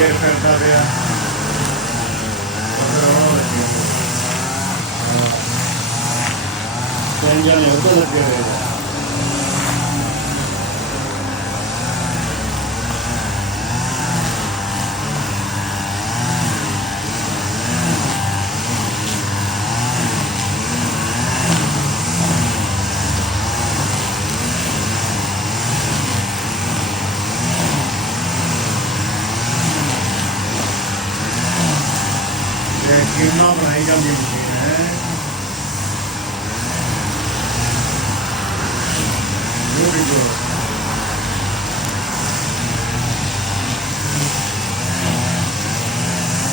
ਫੇਰ ਫਿਰਦਾ ਪਿਆ ਤਿੰਨ ਜਾਣੇ ਉੱਧਰ ਲੱਗੇ ਹੋਏ ਆ। कितना बनाई जाती मशीन है वो भी जो